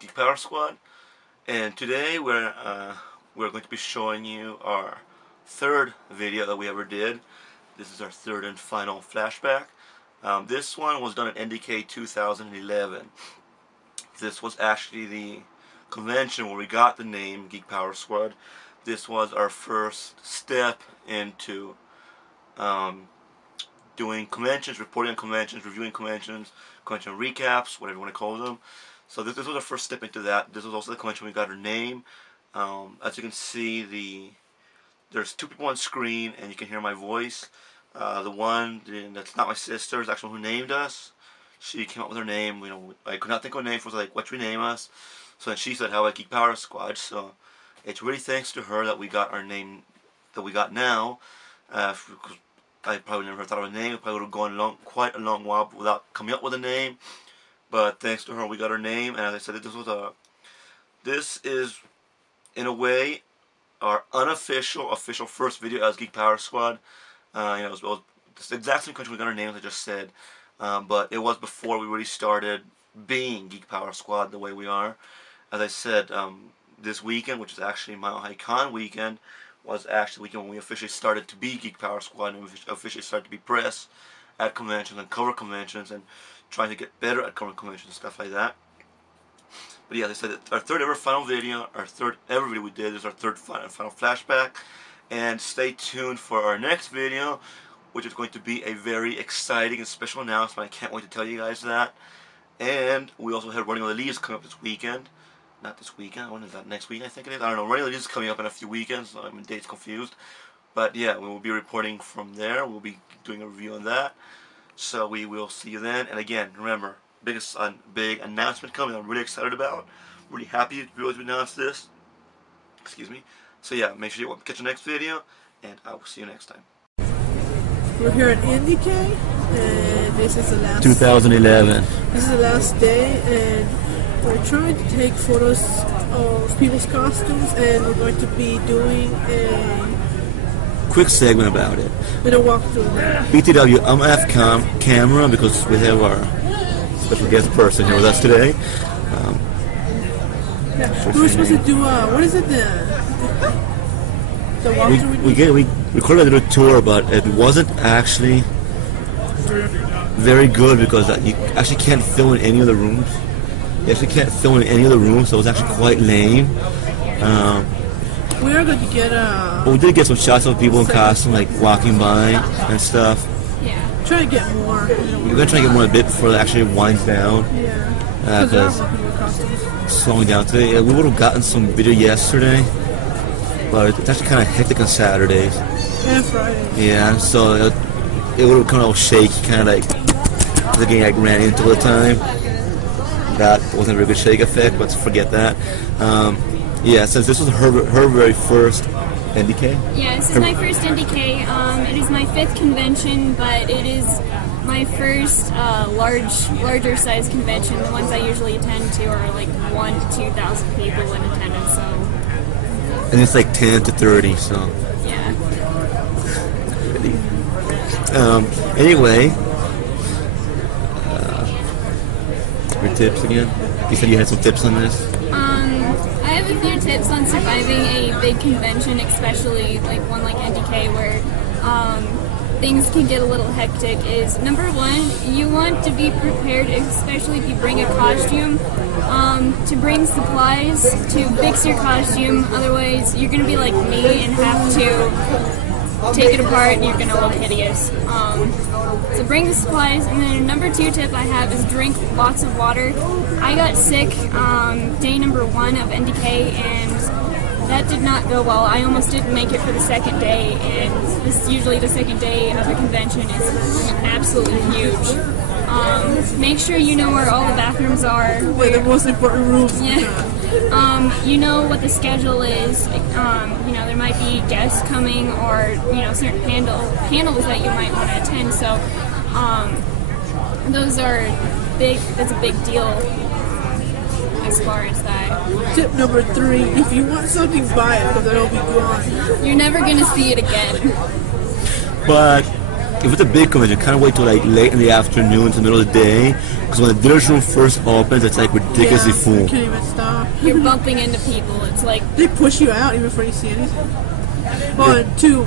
Geek Power Squad, and today we're going to be showing you our third video that we ever did. This is our third and final flashback. This one was done at NDK 2011. This was actually the convention where we got the name Geek Power Squad. This was our first step into doing conventions, reporting on conventions, reviewing conventions, convention recaps, whatever you want to call them. So this was our first step into that. This was also the convention we got our name. As you can see, there's two people on screen, and you can hear my voice. The one that's not my sister is actually who named us. She came up with her name. I could not think of a name. So I was like, "What should we name us?" So then she said, "How about Geek Power Squad?" So it's really thanks to her that we got our name that we got now. Because I probably never thought of a name. It probably would have gone quite a long while without coming up with a name. But thanks to her, we got our name. And as I said, this is in a way our official first video as Geek Power Squad. It was the exact same country we got our name, as I just said. But it was before we really started being Geek Power Squad the way we are. As I said, this weekend, which is actually Mile High Con weekend, was actually the weekend when we officially started to be Geek Power Squad and we officially started to be press at conventions and cover conventions and trying to get better at covering conventions and stuff like that. But yeah, as I said, our third ever final video, our third ever video we did is our third final flashback. And stay tuned for our next video, which is going to be a very exciting and special announcement. I can't wait to tell you guys that. And we also have Running of the Leaves coming up this weekend. Not this weekend, when is that? Next week, I think it is. I don't know. Running of the Leaves is coming up in a few weekends, so I'm dates confused. But yeah, we will be reporting from there. We'll be doing a review on that. So we will see you then. And again, remember, big announcement coming I'm really excited about. Really happy to be able to announce this. Excuse me. So yeah, make sure you catch the next video, and I will see you next time. We're here at NDK, and this is the last 2011. This is the last day, and we're trying to take photos of people's costumes, and we're going to be doing a quick segment about it. And a walkthrough. BTW, I'm off camera because we have our special guest person here with us today. We were supposed to do what is it, the walkthrough? We recorded a little tour, but it wasn't actually very good because you actually can't film in any of the rooms. You actually can't film in any of the rooms, so it was actually quite lame. We are going to get but we did get some shots of people in costume, like walking by and stuff. Yeah. Try to get more. We're gonna try to get more a bit before it actually winds down. Yeah. Because slowing down today. We would have gotten some video yesterday, but it's actually kind of hectic on Saturdays. And Fridays. Yeah, so it would have kind of shaky, kind of like the game I ran into all the time. That wasn't a very good shake effect, but forget that. Yeah, since this was her very first NDK? Yeah, this is my first NDK. It is my 5th convention, but it is my first larger size convention. The ones I usually attend to are like 1,000 to 2,000 people in attendance, so... And it's like 10 to 30, so... Yeah. Anyway... your tips again? You said you had some tips on this? I have a few tips on surviving a big convention, especially like one like NDK where things can get a little hectic. Is number one, you want to be prepared, especially if you bring a costume, to bring supplies to fix your costume. Otherwise, you're going to be like me and have to take it apart and you're going to look hideous. So bring the supplies, and then number 2 tip I have is drink lots of water. I got sick day number 1 of NDK, and that did not go well. I almost didn't make it for the second day, and usually the second day of a convention is absolutely huge. Make sure you know where all the bathrooms are. Where the most important rooms. Yeah. You know what the schedule is. There might be guests coming, or certain panels that you might want to attend. So those are big. That's a big deal as far as that. Tip number 3: if you want something, buy it, because it'll be gone. You're never gonna see it again. But if it's a big convention, kind of wait till like late in the afternoon to the middle of the day, because when the dealer's room first opens, it's like ridiculously full. You can't even stop. You're bumping into people. It's like They push you out even before you see anything. Well, and two,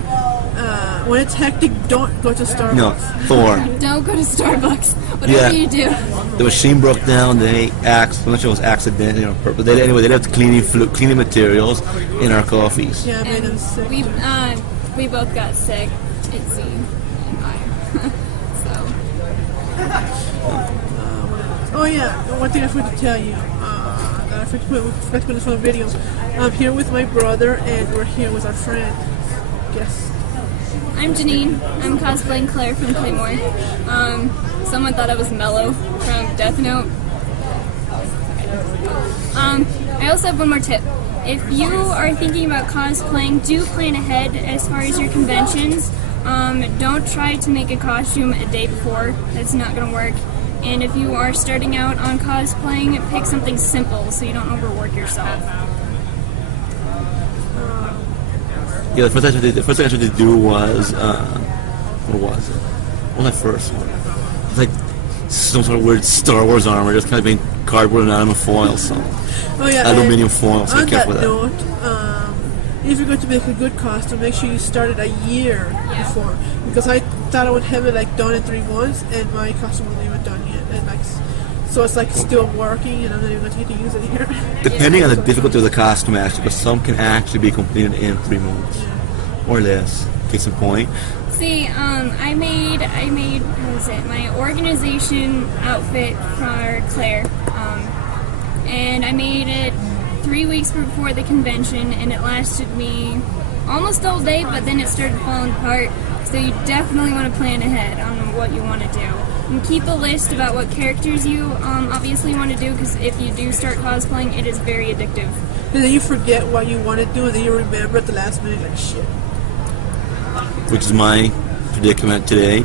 when it's hectic, don't go to Starbucks. No, Thor. don't go to Starbucks. Whatever you do. The machine broke down. I'm not sure it was accidentally or purpose. They left cleaning materials in our coffees. Yeah, it made them sick. We both got sick. It's and I. So. Oh yeah, one thing I forgot to tell you. I forgot to put this on video. I'm here with my brother, and we're here with our friend. Guess. I'm Janine. I'm cosplaying Claire from Claymore. Someone thought I was Mello from Death Note. I also have one more tip. If you are thinking about cosplaying, do plan ahead as far as your conventions. Don't try to make a costume a day before. That's not going to work. And if you are starting out on cosplaying, pick something simple so you don't overwork yourself. Yeah, the first thing I tried to do was, what was it? What was my first one? It was like some sort of weird Star Wars armor, just kind of being cardboard and aluminum foil, so. Oh yeah. Aluminum foil, so be careful with that. On that note, if you're going to make a good costume, make sure you start it a year before. Because I thought I would have it like done in 3 months, and my costume wasn't even done yet. And like, so it's like still working, and I'm not even going to get to use it here. Depending on the difficulty of the costume, actually, because some can actually be completed in 3 months or less. Case in point. See, I made what was it? My organization outfit for Claire, and I made it 3 weeks before the convention, and it lasted me almost all day, but then it started falling apart. So you definitely want to plan ahead on what you want to do. And keep a list about what characters you obviously want to do, because if you do start cosplaying, it is very addictive. And then you forget what you want to do, and then you remember at the last minute, like, shit. Which is my predicament today.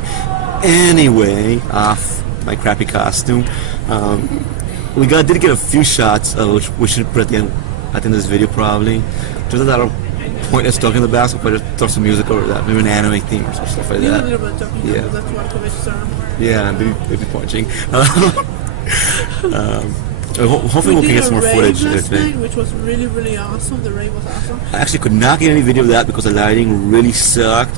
Anyway, off my crappy costume. We did get a few shots, which we should put at the end of this video probably. Just a lot of pointless talking in the back, so we'll just throw some music over that, maybe an anime theme or stuff like that. Yeah, that's what conventions are. Yeah, maybe punching. Hopefully we can get some more footage last night, which was really, really awesome. The raid was awesome. I actually could not get any video of that because the lighting really sucked,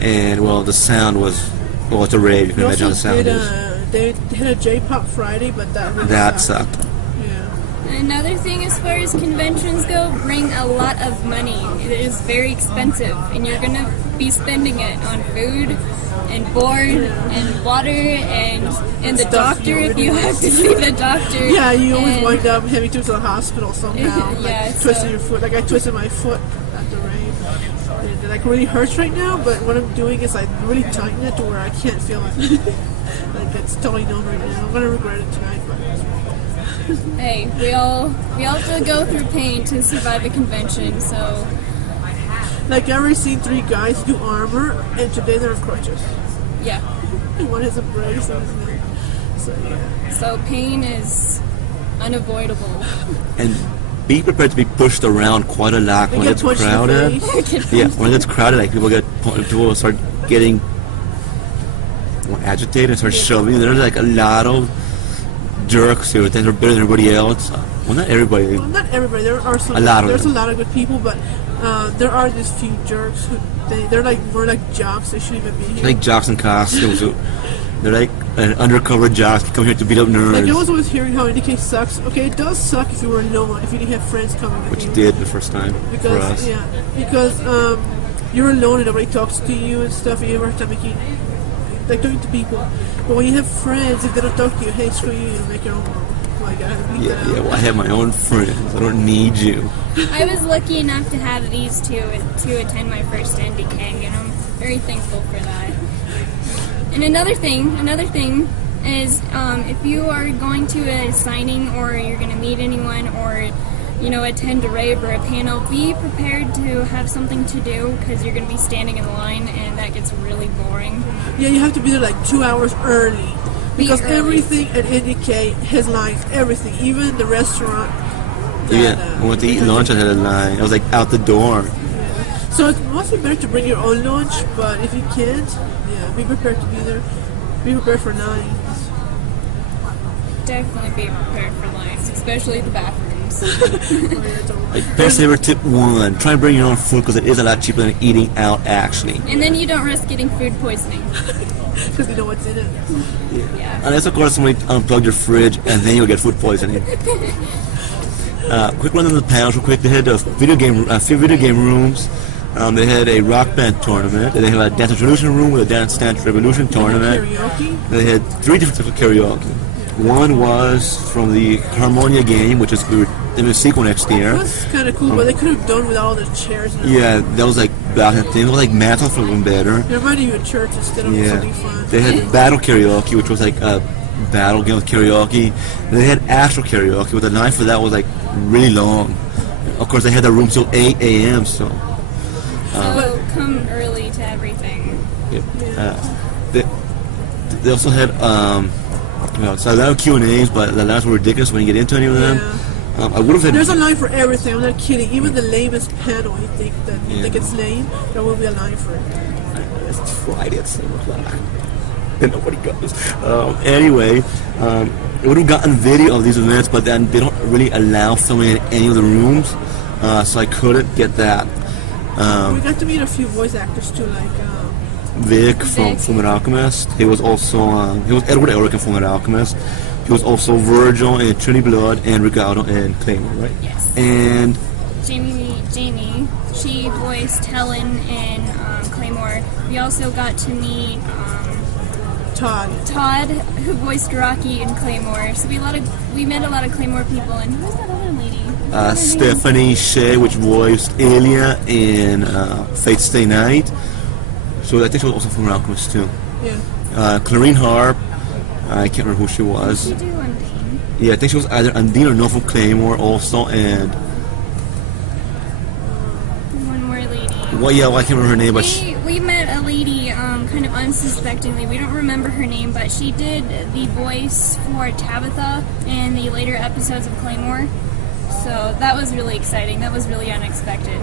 and well, the sound was, well, it's a rave. You can imagine how the sound is. They had a J-pop Friday, but that really sucked. Yeah. Another thing, as far as conventions go, bring a lot of money. It is very expensive, and you're gonna be spending it on food and board and water and the doctor if you have to see the doctor. Yeah, you always wind up having to go to the hospital somehow. Like twisting your foot. Like I twisted my foot at the rain. It like really hurts right now, but what I'm doing is I really tighten it to where I can't feel it. Like it's totally numb right now. I'm gonna regret it tonight, but. Hey, we all have to go through pain to survive a convention, so. Like I've already seen 3 guys do armor, and today they're on crutches. Yeah. One has a brace on his neck. So yeah. So pain is unavoidable. And be prepared to be pushed around quite a lot when it's crowded. Yeah, when it's crowded, like people start getting more agitated and start shoving. There's like a lot of jerks who think they're better than everybody else. Well, not everybody. Well, not everybody. There are some. There's a lot of good people, but there are these few jerks who they're like more like jocks. They shouldn't even be here. Like jocks in costumes. They're like an undercover jocks come here to beat up nerds. Like I was always hearing how NDK sucks. Okay, it does suck if you were alone, if you didn't have friends coming with you. Which you did the first time for us. Yeah, because you're alone and nobody talks to you and stuff. And you never have to making like talking to people. But when you have friends, if they don't talk to you, hey, screw you, make your own world. Like, well, I have my own friends. I don't need you. I was lucky enough to have these two to attend my first NDK, and I'm very thankful for that. And another thing is if you are going to a signing or you're going to meet anyone or attend a rave or a panel, be prepared to have something to do because you're going to be standing in line and that gets really boring. Yeah, you have to be there like 2 hours early because everything at NDK has lines, everything, even the restaurant. I went to eat lunch, I had a line. I was like out the door. So it must be better to bring your own lunch, but if you can't, yeah, be prepared to be there. Be prepared for lines. Definitely be prepared for lines, especially the bathrooms. Like, best saver tip 1: try and bring your own food because it is a lot cheaper than eating out actually. And then you don't risk getting food poisoning. Because you know what's in it. Yeah. Unless of course somebody unplugged your fridge and then you'll get food poisoning. Quick run on the panels real quick. They had a few video game rooms. They had a rock band tournament. They had a Dance Revolution room with a Dance Revolution tournament. Karaoke? They had 3 different types of karaoke. One was from the Harmonia game, which is in a sequel next year. That's kind of cool, but they could have done with all the chairs. And Yeah, that was like back then. It was like math would have been better. It reminded you of church instead of something fun. They had battle karaoke, which was like a battle game with karaoke. And they had actual karaoke, but the line for that was like really long. Of course, they had the room till 8 a.m. So come early to everything. yeah. They also had so a lot of Q&As, but the lines were ridiculous when you get into any of them. Yeah. I would have had. There's a line for everything. I'm not kidding. Even the lamest panel, you think it's lame, there will be a line for it. It's Friday at 7 o'clock. And nobody goes. Anyway, we would have gotten video of these events, but then they don't really allow filming in any of the rooms, so I couldn't get that. We got to meet a few voice actors too, like Vic from Fullmetal Alchemist. He was also he was Edward Elric in Fullmetal Alchemist. He was also Virgil in Trinity Blood and Ricardo in Claymore, right? Yes. And Jamie, she voiced Helen in Claymore. We also got to meet Todd, who voiced Rocky in Claymore. So we met a lot of Claymore people. And who was that other lady? Stephanie Shea, which voiced Elia in Fate Stay Night. So I think she was also from Alchemist too. Yeah. Clarine Harp, I can't remember who she was. Did she do Undine? Yeah, I think she was either Undine or Norfolk Claymore also, and one more lady. Well, I can't remember her name, but we met a lady kind of unsuspectingly. We don't remember her name, but she did the voice for Tabitha in the later episodes of Claymore. So that was really exciting. That was really unexpected.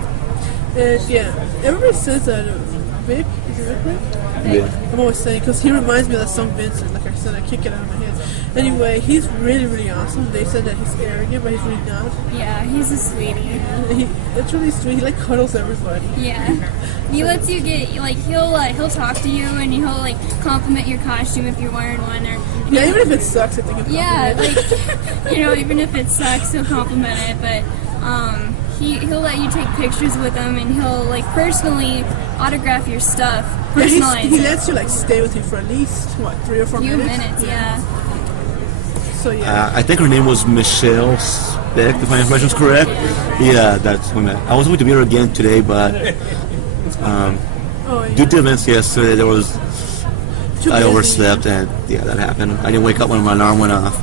Yeah, everybody says that Vic, is it Vic? yeah. I'm always saying, because he reminds me of that song Vincent. Like I said, I can't get it out of my head. Anyway, he's really, really awesome. They said that he's arrogant, but he's really not. Yeah, he's a sweetie. It's really sweet. He like cuddles everybody. Yeah, he lets you get like he'll talk to you and he'll like compliment your costume if you're wearing one or Yeah, even if it sucks, I think it's like even if it sucks, he'll compliment it. But he'll let you take pictures with him and he'll like personally autograph your stuff. Personalize he lets you like stay with him for at least 3 or 4 minutes. Yeah. So yeah. I think her name was Michelle Speck, if my information is correct. Yeah, that's what I meant. I was hoping to meet her again today, but due to events yesterday, I overslept, and yeah, that happened. I didn't wake up when my alarm went off.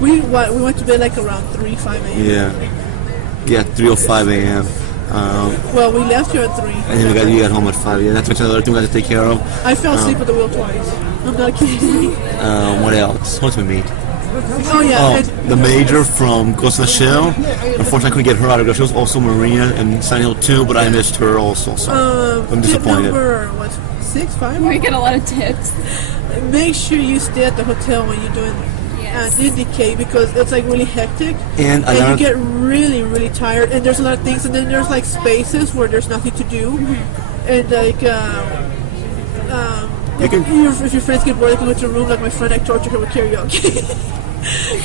We went to bed like around 5 a.m. Yeah, 3:05 a.m. Well, we left here at 3. And then you got home at 5. Yeah, that's another thing we had to take care of. I fell asleep at the wheel twice. I'm not kidding. What else? What's we meet? Oh yeah. The Major from Ghost in the Shell. Unfortunately, I couldn't get her autograph. She was also Maria in Silent Hill 2, but I missed her also. So I'm disappointed. Number 6, 5? We get a lot of tips. Make sure you stay at the hotel when you're doing NDK because it's like really hectic and you get really, really tired. And there's a lot of things, and then there's like spaces where there's nothing to do, and like if your friends get bored, they can go to a room. Like my friend, I torture her with karaoke.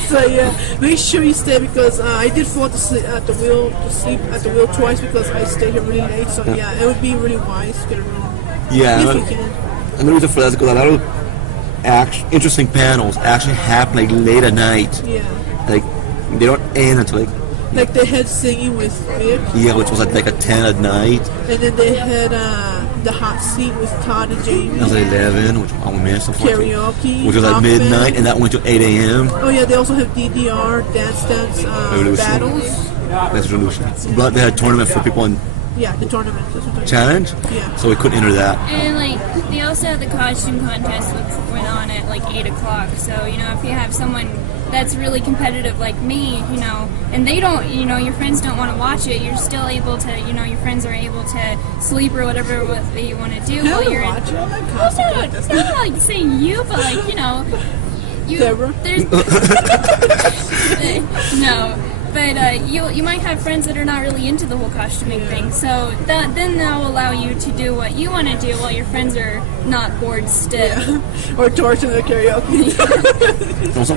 So yeah, make sure you stay because I did fall asleep at the wheel twice because I stayed here really late. So yeah, it would be really wise to get a room. Yeah, if you can. And the reason for that is because a lot of interesting panels actually happen like late at night. Yeah. Like they don't end until like they had singing with Vic. Yeah, which was like at 10 at night. And then they had the hot seat with Todd and Jamie. That was at 11, which I missed. Karaoke. Which was at midnight, and that went to 8 a.m. Oh yeah, they also have DDR, Dance battles. That's Revolution. But they had a tournament for people in the tournament. Challenge? Yeah. So we couldn't enter that. And they also had the costume contest which went on at 8 o'clock. So if you have someone that's really competitive like me, you know, and they don't, you know, your friends don't want to watch it, you're still able to, you know, your friends are able to sleep or whatever that you want to do while you're watch it. It's not like saying you, but like, you know, there's no. But you might have friends that are not really into the whole costuming thing, so then that will allow you to do what you want to do while your friends are not bored stiff. Yeah. Or torching the karaoke. Also,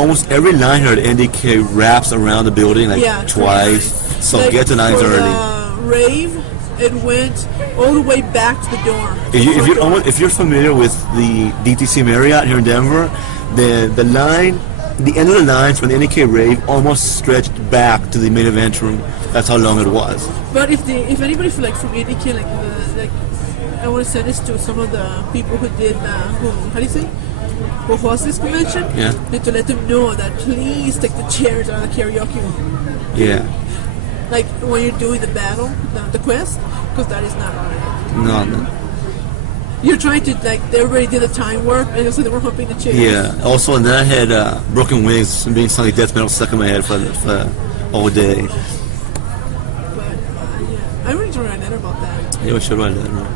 almost every line here at NDK wraps around the building like twice, so like get to lines early. Rave, it went all the way back to the dorm. If you're familiar with the DTC Marriott here in Denver, then the end of the lines from the NDK rave almost stretched back to the main event room. That's how long it was. But if anybody from NDK, like I want to send this to some of the people who did how do you say? Who host this convention? Yeah. And to let them know that please take the chairs out of the karaoke room. Yeah. Like when you're doing the battle, the quest, because that is not alright. No. You're trying to, like, everybody did the time warp, and so they were humping the chairs. Yeah. Also, and then I had Broken Wings and being sung like death metal stuck in my head for all day. But, yeah. I really need to write a letter about that. Yeah, we should write a letter.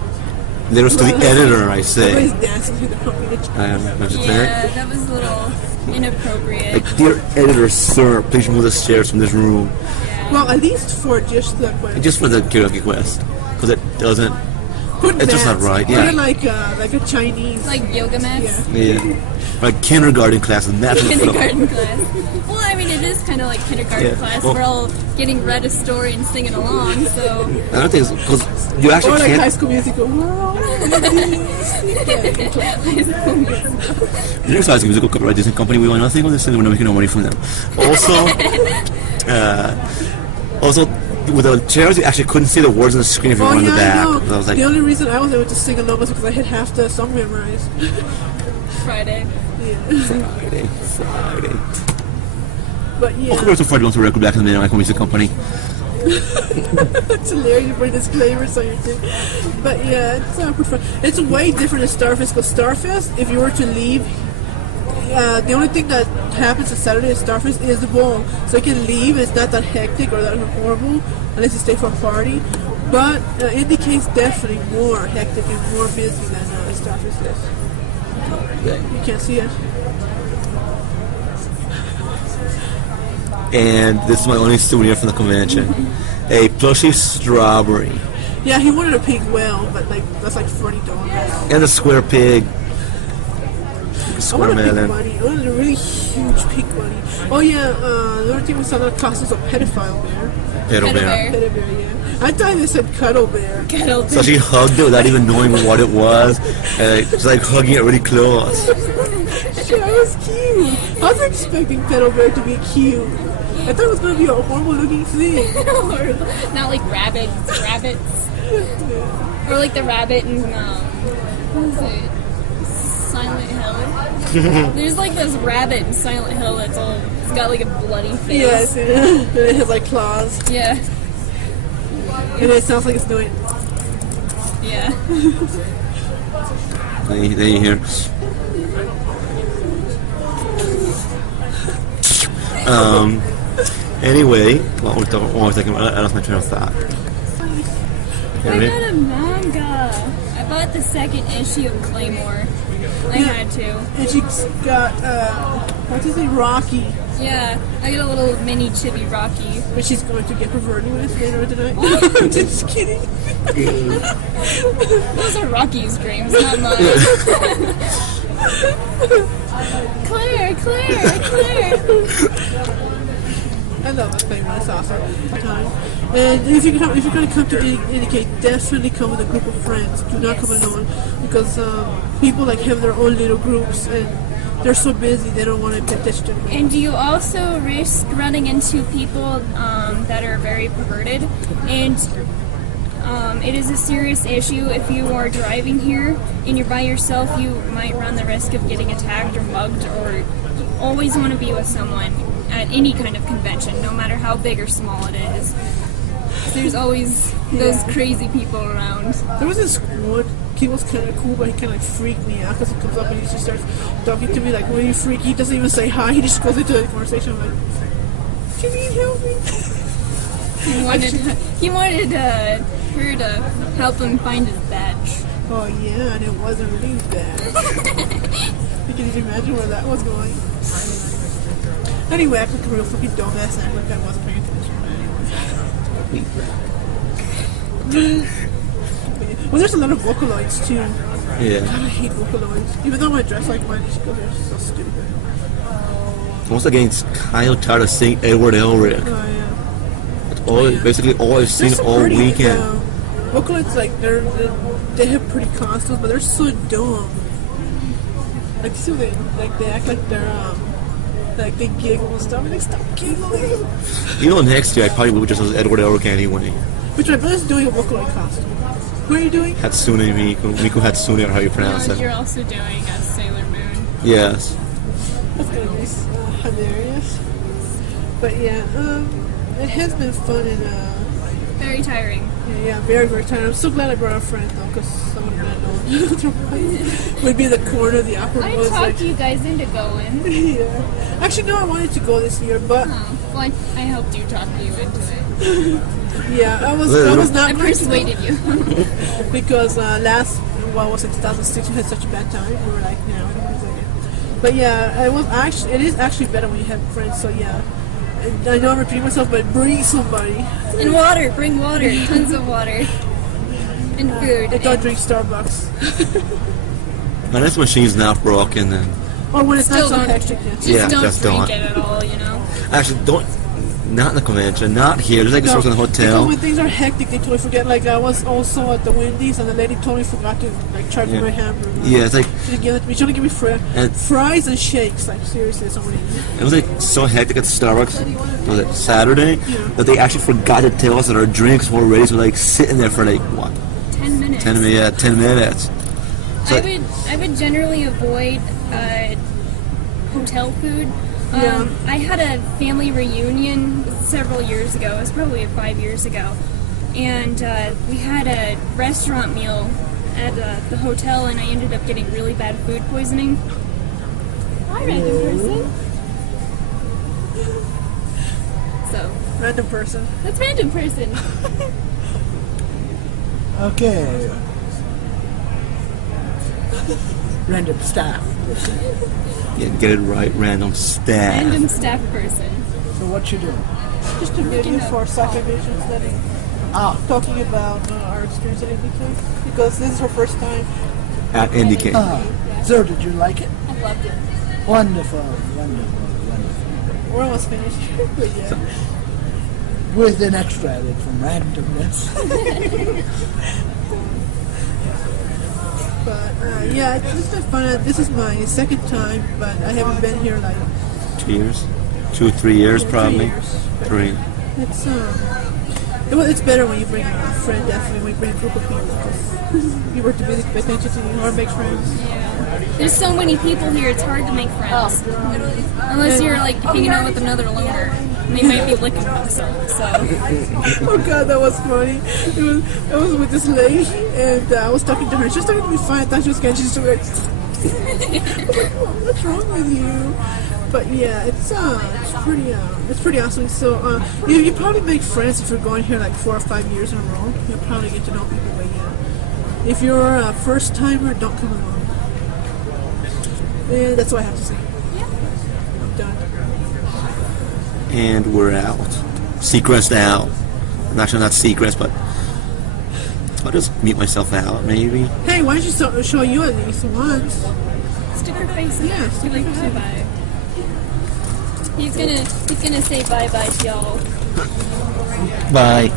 Letters to the editor, I say. Everybody's dancing through the humping the chairs. Yeah, that was a little inappropriate. Like, dear editor, sir, please remove the chairs from this room. Yeah. Well, at least for just the quest. Just for the karaoke quest. Because it doesn't... It's just not right, yeah. Put it like a Chinese. Like yoga mats? Yeah. Like kindergarten classes. Kindergarten class. Well, I mean, it is kind of like kindergarten class. Well, we're all getting read a story and singing along, so... I don't think it's... Because you actually or like can't... High School Musical. There's High School Musical copyright Disney company. We want nothing on this, and we're not making no money from them. Also, with the chairs, you actually couldn't see the words on the screen if you were in the back. I was like, the only reason I was able to sing along was because I had half the song memorized. Friday. Yeah. Friday. But yeah. Welcome to Friday, to record back in the High School Music Company. It's hilarious to bring disclaimers on your thing. But yeah, it's pretty fun. It's way different than Starfest, because Starfest, if you were to leave, the only thing that happens on Saturday at Starfest is the ball. So you can leave, it's not that hectic or that horrible unless you stay for a party. But NDK is definitely more hectic and more busy than Starfest is. You can't see it. And this is my only souvenir from the convention. A plushie strawberry. Yeah, he wanted a pig whale, but like that's like $40. And a square pig. Square melon. I wanted a really huge pig bunny. Oh yeah, the other thing we saw that costumes of pedophile bear. Pedo bear. Pedo bear, yeah. I thought they said cuddle bear. Cuddle bear. So she hugged it without even knowing what it was. And she's like hugging it really close. That was cute. I was expecting pedo bear to be cute. I thought it was going to be a horrible looking thing. Not like rabbits. Or like the rabbit in, what is it? Silent Hill. There's like this rabbit in Silent Hill it's got like a bloody face. Yes, and it has like claws. Yeah. And it sounds like it's doing. Yeah. Then you hear. Anyway, what we're talking about, I lost my train of thought. I got a manga. I bought the second issue of Claymore. I had to. And she's got, what's his name, Rocky. Yeah, I got a little mini chibi Rocky. But she's going to get perverted with later tonight. Just kidding. Those are Rocky's dreams, not mine. Claire. I love that Claymore. It's awesome. And if you're going to come to NDK, definitely come with a group of friends. Do not come alone, because people like have their own little groups and they're so busy they don't want to pay attention to them. And you also risk running into people that are very perverted, and it is a serious issue. If you are driving here and you're by yourself, you might run the risk of getting attacked or mugged, or you always want to be with someone at any kind of convention, no matter how big or small it is. There's always those crazy people around. There was this one kid was kind of cool, but he kind of like freaked me out because he comes up and he just starts talking to me like really freaky. He doesn't even say hi. He just goes into the conversation. I'm like, can you help me? He wanted her to help him find his badge. Oh yeah, and it wasn't really bad. You can even imagine where that was going. Anyway, I looked a real fucking dumbass and I like I wasn't paying attention. Well, there's a lot of Vocaloids too. Yeah. God, I hate Vocaloids. Even though I dress like one, just because they're so stupid. Once again, it's kind of tired of seeing Edward Elric. Oh yeah. Basically all I've seen all weekend. Vocaloids, like they have pretty costumes, but they're so dumb. Like see, they act like they're like they giggle and stuff, and they stop giggling. You know, next year I probably will just as Edward Elric anyway. Which my brother's doing a Vocaloid costume. Who are you doing? Hatsune Miku Hatsune, or how you pronounce it. You're also doing a Sailor Moon. Yes. That's gonna be hilarious. But yeah, it has been fun and very tiring. Yeah, very, very tiring. I'm so glad I brought a friend though, because someone that I know would be in the corner of the opera. I talked you guys into going. Yeah. Actually, no, I wanted to go this year, but well, I helped you talk you into it. Yeah, I was not. I persuaded you. Because what was it, 2006? We had such a bad time. We were like, yeah, we don't do it. But yeah, it is actually better when you have friends. So yeah. I know I'm repeating myself, but bring somebody. And water. Bring water. Tons of water. And food. And don't drink Starbucks. My this machine's not broken then. Or when it's not so hectic. Yeah, don't just drink don't. it at all, you know? Actually, don't. Not in the convention. Not here. There's like a source in the hotel. Because when things are hectic, they totally forget. Like I was also at the Wendy's, and the lady totally forgot to like charge me my hamburger. Yeah, it's like she didn't give it to me. She only gave me fries and shakes. Like seriously, somebody. It was like so hectic at Starbucks. Was it Saturday? Yeah. That they actually forgot to tell us that our drinks were ready. So like sitting there for like what? 10 minutes. 10 minutes. So I would generally avoid hotel food. Yeah. I had a family reunion several years ago. It was probably 5 years ago, and we had a restaurant meal at the hotel, and I ended up getting really bad food poisoning. Hi, random person. So. Random person. That's random person. Okay. Random staff. yeah, get it right. Random staff. Random staff person. So what you do? Just a video for Soccer Vision study. Talking about our experience at NDK. Because this is her first time. At NDK. So did you like it? I loved it. Wonderful. We're almost finished. But yeah. With an extra edit from randomness. But yeah, it's been fun. This is my second time, but I haven't been here like 2 years, 2 3 years probably. 3 years. 3. It's better when you bring a friend. Definitely when you bring a group of people, because you work to really pay attention to you or make friends. Yeah. There's so many people here. It's hard to make friends. Unless you're like hanging out with another loner. And they might be licking themselves, so. Oh god, that was funny. I was with this lady, and I was talking to her. She was talking to me fine. I thought she was getting. She's like, what's wrong with you? But yeah, it's pretty awesome. So you probably make friends if you're going here like 4 or 5 years in a row. You'll probably get to know people. But yeah, if you're a first timer, don't come along. Yeah, that's what I have to say. I'm done. And we're out. Seacrest out. Actually, not Seacrest, but I'll just mute myself out, maybe. Hey, why don't you show you at least once? Stick her face. Yeah, stick her face. Bye. He's gonna say bye bye to y'all. Bye.